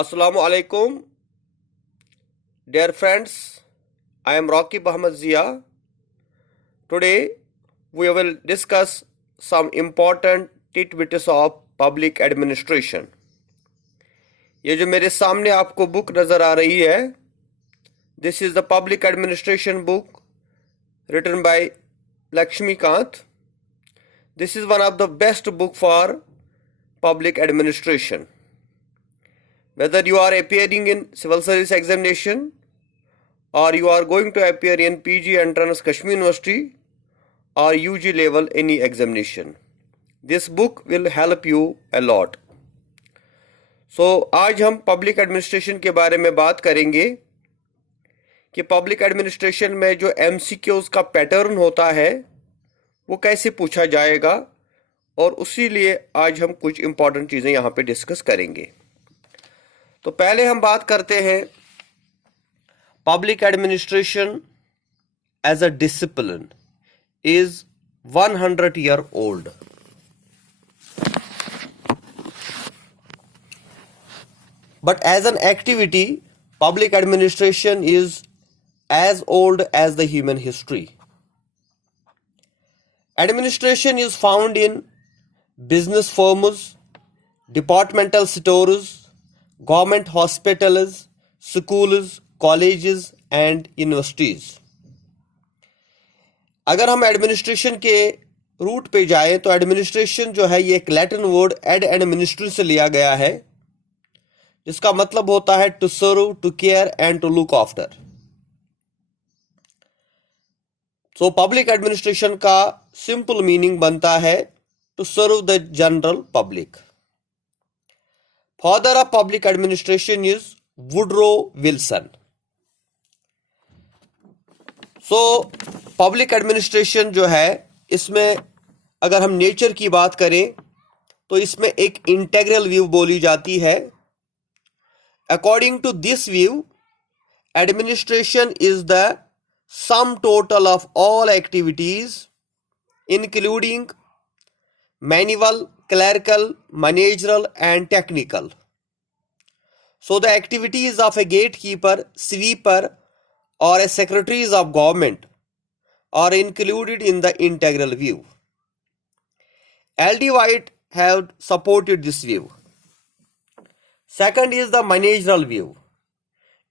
Assalamu alaikum, dear friends. I am Raqib Ahmad Zia. Today we will discuss some important tidbits of public administration. ये जो मेरे सामने आपको book नज़र आ रही है, this is the public administration book written by Lakshmikant. This is one of the best book for public administration. Whether you are appearing in civil service examination or you are going to appear in PG entrance Kashmir University or UG level any examination, this book will help you a lot. So आज हम public administration के बारे में बात करेंगे कि public administration में जो MCQs का पैटर्न होता है वो कैसे पूछा जाएगा, और उसी लिए आज हम कुछ इंपॉर्टेंट चीज़ें यहाँ पे डिस्कस करेंगे। तो पहले हम बात करते हैं public administration as a discipline is 100 year old. But as an activity public administration is as old as the human history. Administration is found in business firms, departmental stores, government hospitals, schools, colleges and universities। अगर हम administration के root पे जाएं तो administration जो है ये एक लैटिन वर्ड एड एडमिनिस्ट्री से लिया गया है, जिसका मतलब होता है to serve, to care and to look after. So public administration का सिंपल मीनिंग बनता है to serve the general public. Father of public administration is Woodrow Wilson. So public administration जो है इसमें अगर हम नेचर की बात करें तो इसमें एक इंटेग्रल व्यू बोली जाती है। According to this view, administration is the sum total of all activities including manual, clerical, managerial and technical. So the activities of a gatekeeper, sweeper or a secretaries of government are included in the integral view. L.D. White have supported this view. Second is the managerial view.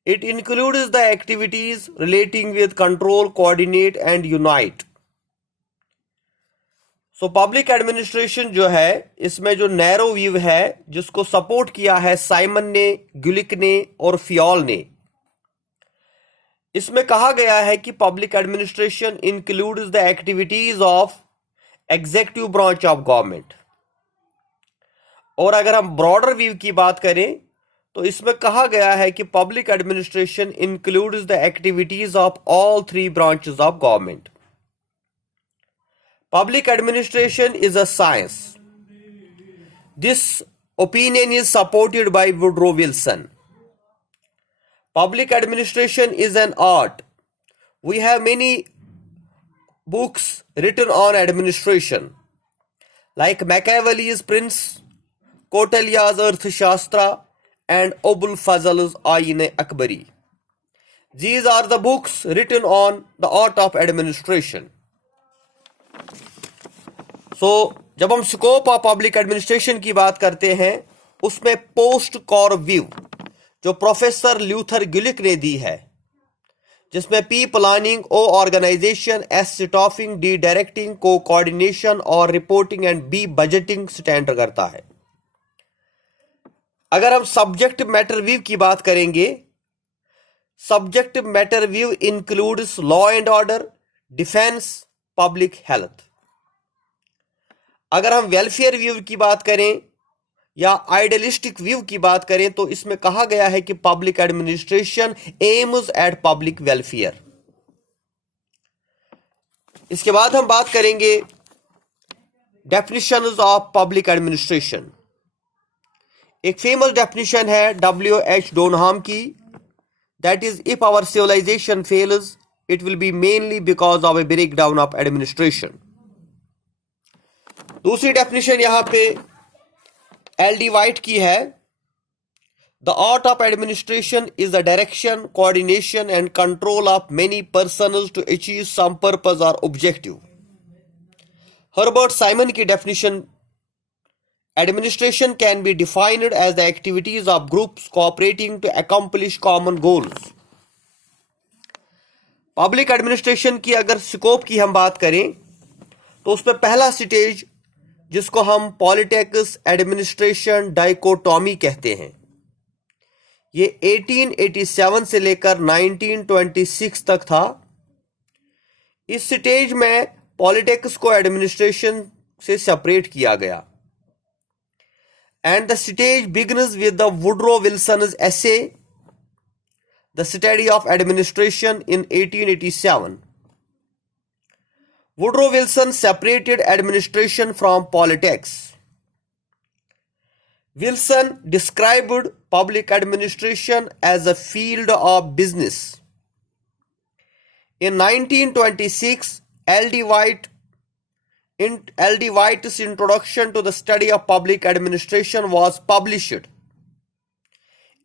It includes the activities relating with control, coordinate and unite. So public administration जो है इसमें जो narrow view है जिसको support किया है Simon ने, गुलिक ने और फियोल ने, इसमें कहा गया है कि public administration includes the activities of executive branch of government. और अगर हम ब्रॉडर व्यू की बात करें तो इसमें कहा गया है कि public administration includes the activities of all 3 branches of government. Public administration is a science. This opinion is supported by Woodrow Wilson. Public administration is an art. We have many books written on administration, like Machiavelli's Prince, Kautilya's Arthashastra, and Abul Fazl's Ain-e-Akbari. These are the books written on the art of administration. जब हम scope of public administration की बात करते हैं उसमें POSDCORB view जो professor Luther Gulick ने दी है, जिसमें P planning, O organisation, S staffing, D directing, CO coordination और reporting and B budgeting stand करता है। अगर हम सब्जेक्ट मैटर व्यू की बात करेंगे, subject matter view includes law and order, defence, public health. अगर हम वेलफेयर व्यू की बात करें या आइडियलिस्टिक व्यू की बात करें तो इसमें कहा गया है कि public administration aims at public welfare. इसके बाद हम बात करेंगे डेफिनेशंस ऑफ पब्लिक एडमिनिस्ट्रेशन। एक फेमस डेफिनेशन है W.H. डोनहाम की, that is if our civilisation fails it will be mainly because of a break down of administration. दूसरी definition यहां पे L.D. वाइट की है, The art of administration is the direction, coordination, and control of many persons to achieve some purpose or objective. Herbert Simon की definition: administration can be defined as the activities of groups cooperating to accomplish common goals. Public administration की अगर scope की हम बात करें तो उसमें पहला स्टेज जिसको हम पॉलिटिक्स एडमिनिस्ट्रेशन डाइकोटॉमी कहते हैं, ये 1887 से लेकर 1926 तक था. इस स्टेज में पॉलिटिक्स को एडमिनिस्ट्रेशन से सेपरेट किया गया. And the stage begins with the Woodrow Wilson's essay The Study of Administration in 1887. Woodrow Wilson separated administration from politics. Wilson described public administration as a field of business. In 1926, L.D. White's Introduction to the Study of Public Administration was published.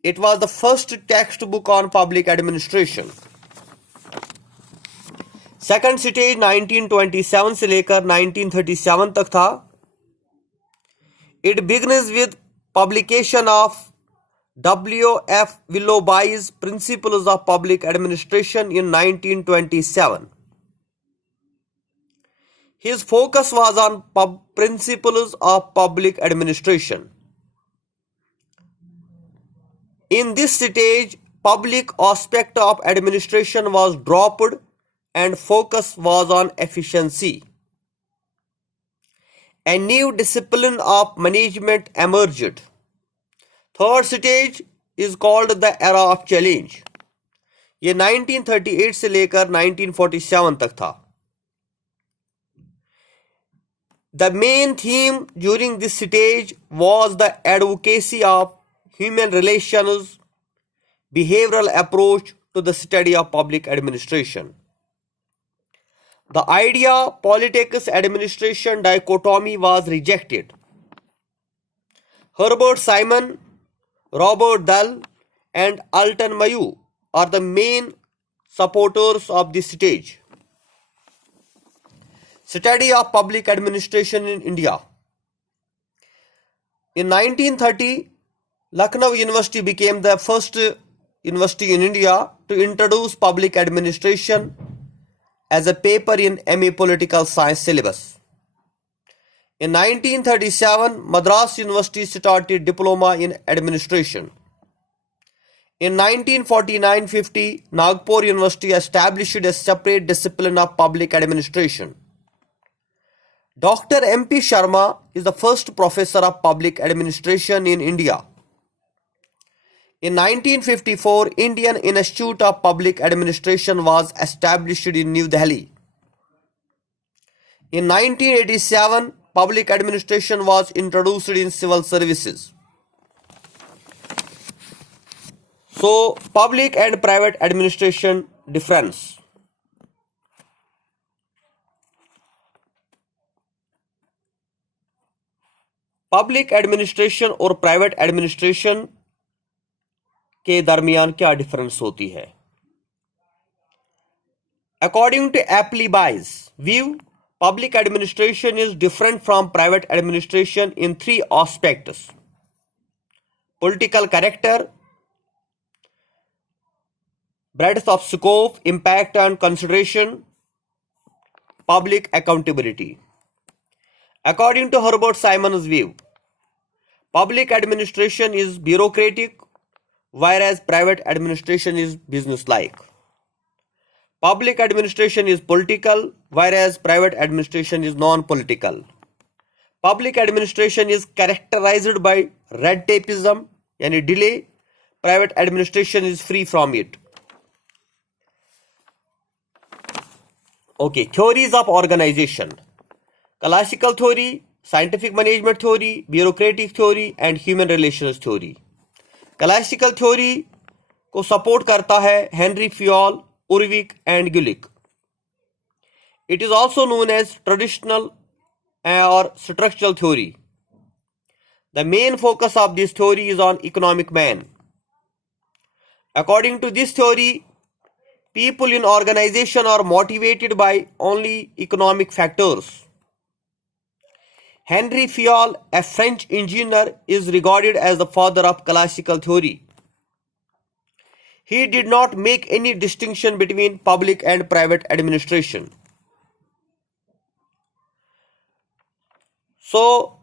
It was the first textbook on public administration. Second stage 1927 से लेकर 1937 तक था. It begins with publication of W.F. Willoughby's Principles of Public Administration in 1927. His focus was on principles of public administration. In this stage, public aspect of administration was dropped and focus was on efficiency. A new discipline of management emerged. Third stage is called the era of challenge. ये 1938 से लेकर 1947 तक था. The main theme during this stage was the advocacy of human relations, behavioral approach to the study of public administration. The idea politics administration dichotomy was rejected. Herbert Simon, Robert Dahl, and Alton Mayo are the main supporters of this stage. Study of public administration in India. In 1930, Lucknow University became the first university in India to introduce public administration as a paper in MA Political Science syllabus. In 1937, Madras University started Diploma in Administration. In 1949-50, Nagpur University established a separate discipline of public administration. Dr. M.P. Sharma is the first professor of public administration in India. In 1954, Indian Institute of Public Administration was established in New Delhi. In 1987, public administration was introduced in civil services. So, public and private administration difference. Public administration और private administration के दरमियान क्या difference होती है? According to Appleby view, public administration is different from private administration in three aspects: political character, breadth of scope, impact and consideration, public accountability. According to Herbert Simon's view, public administration is bureaucratic, whereas private administration is business-like. Public administration is political, whereas private administration is non-political. Public administration is characterized by red tapeism, yani delay. Private administration is free from it. Okay, theories of organization. Classical theory, scientific management theory, bureaucratic theory and human relations theory. Classical theory को support करता है Henri Fayol, Urwick and Gulick. It is also known as traditional or structural theory. The main focus of this theory is on economic man, According to this theory, people in organization are motivated by only economic factors. Henry Fayol, a French engineer, is regarded as the father of classical theory. He did not make any distinction between public and private administration. So,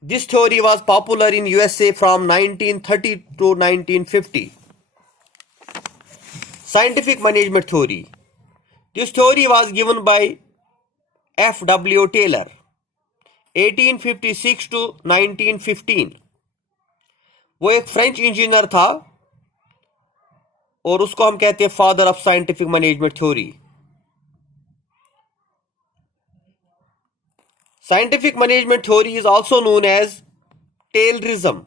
this theory was popular in USA from 1930 to 1950. Scientific management theory. This theory was given by F.W. Taylor, 1856 to 1915. वो एक French engineer था और उसको हम कहते हैं father of scientific management theory. Scientific management theory is also known as Taylorism.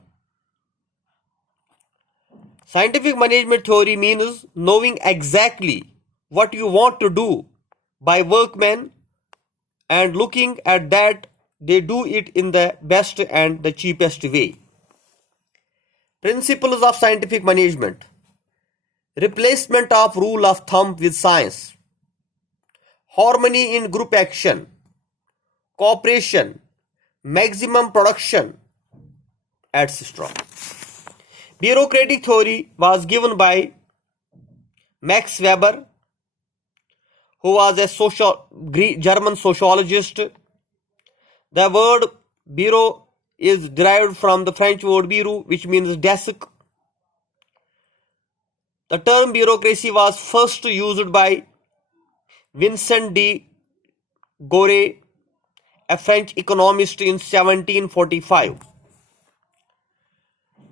Scientific management theory means knowing exactly what you want to do by workmen and looking at that they do it in the best and the cheapest way. Principles of scientific management. Replacement of rule of thumb with science. Harmony in group action. Cooperation, maximum production, etc. Bureaucratic theory was given by Max Weber, who was a German sociologist. The word bureau is derived from the French word bureau, which means desk. The term bureaucracy was first used by Vincent de Gore, a French economist, in 1745.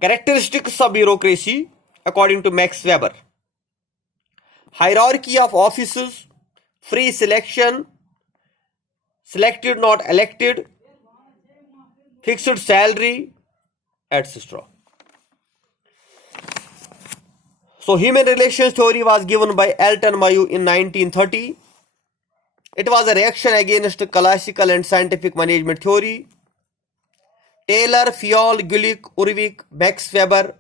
Characteristics of bureaucracy according to Max Weber. Hierarchy of offices, free selection, selected not elected, fixed salary, etc. So human relations theory was given by Alton Mayo in 1930. It was a reaction against classical and scientific management theory. Taylor, Fayol, Gulick, Urwig, Max Weber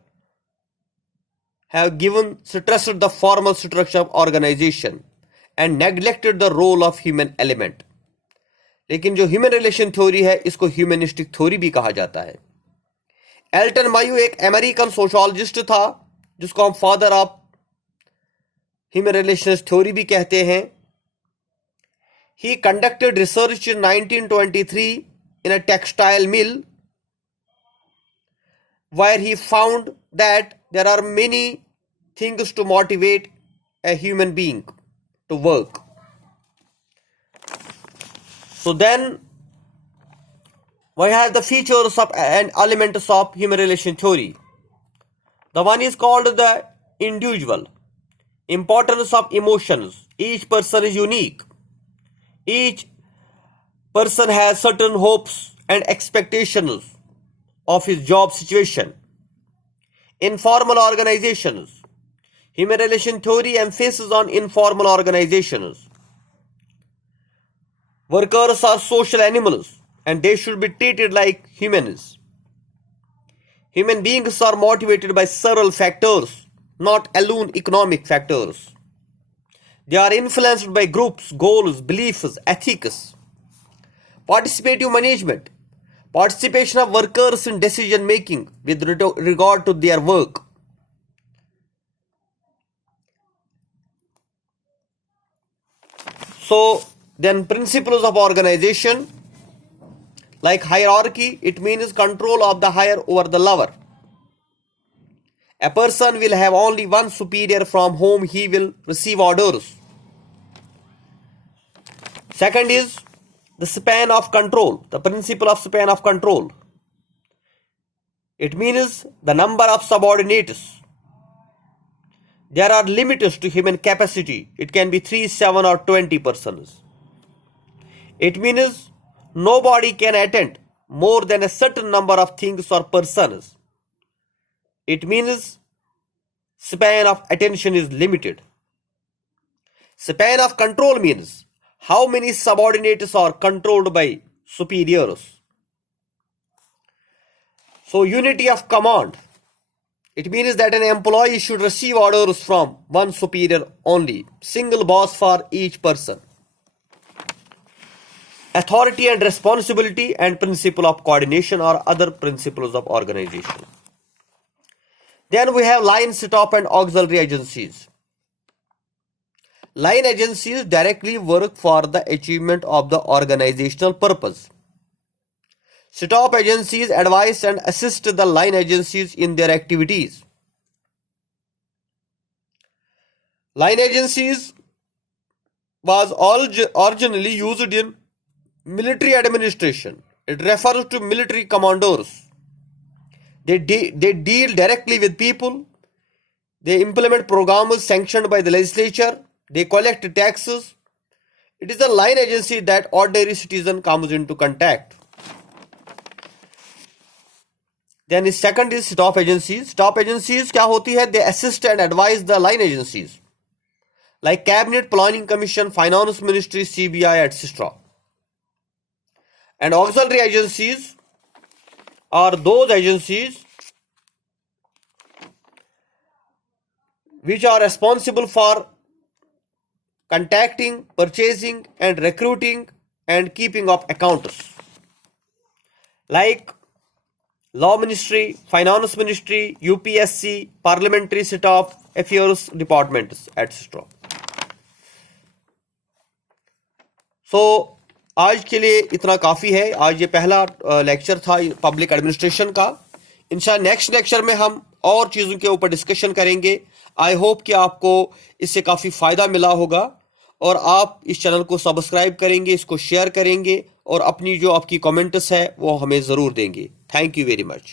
have stressed the formal structure of organization and neglected the role of human element. लेकिन जो human relation theory है इसको humanistic theory भी कहा जाता है. Elton मायू एक American sociologist था जिसको हम father of human relations theory भी कहते हैं. He conducted research in 1923 in a textile mill where he found that there are many things to motivate a human being to work. So then we have the features of and elements of human relation theory. The one is called the individual. Importance of emotions. Each person is unique. Each person has certain hopes and expectations of his job situation. Informal organizations. Human relation theory emphasis on informal organizations. Workers are social animals and they should be treated like humans. Human beings are motivated by several factors, not alone economic factors. They are influenced by groups, goals, beliefs, ethics. Participative management. Participation of workers in decision making with regard to their work. So then principles of organization, like hierarchy, it means control of the higher over the lower. A person will have only one superior from whom he will receive orders. Second is the span of control, the principle of span of control. It means the number of subordinates. There are limits to human capacity. It can be 3, 7 or 20 persons. It means nobody can attend more than a certain number of things or persons. It means span of attention is limited. Span of control means how many subordinates are controlled by superiors. So unity of command. It means that an employee should receive orders from one superior only, single boss for each person. Authority and responsibility and principle of coordination are other principles of organization. Then we have line, stop and auxiliary agencies. Line agencies directly work for the achievement of the organizational purpose. Stop agencies advise and assist the line agencies in their activities. Line agencies was originally used in military administration. It refers to military commanders. They deal directly with people. They implement programs sanctioned by the legislature. They collect taxes. It is a line agency that ordinary citizen comes into contact. Then the second is stop agencies. Stop agencies क्या होती है? They assist and advise the line agencies like Cabinet, Planning Commission, Finance Ministry, CBI, etc. And auxiliary agencies are those agencies which are responsible for contacting, purchasing and recruiting and keeping of accounts like Law Ministry, Finance Ministry, UPSC, Parliamentary Staff Affairs Departments, etc. So, आज के लिए इतना काफ़ी है. आज ये पहला lecture था पब्लिक एडमिनिस्ट्रेशन का. इंशाल्लाह नेक्स्ट लेक्चर में हम और चीज़ों के ऊपर डिस्कशन करेंगे. आई होप कि आपको इससे काफ़ी फ़ायदा मिला होगा और आप इस चैनल को सब्सक्राइब करेंगे, इसको शेयर करेंगे और अपनी जो आपकी कमेंट्स है वो हमें ज़रूर देंगे. Thank you very much.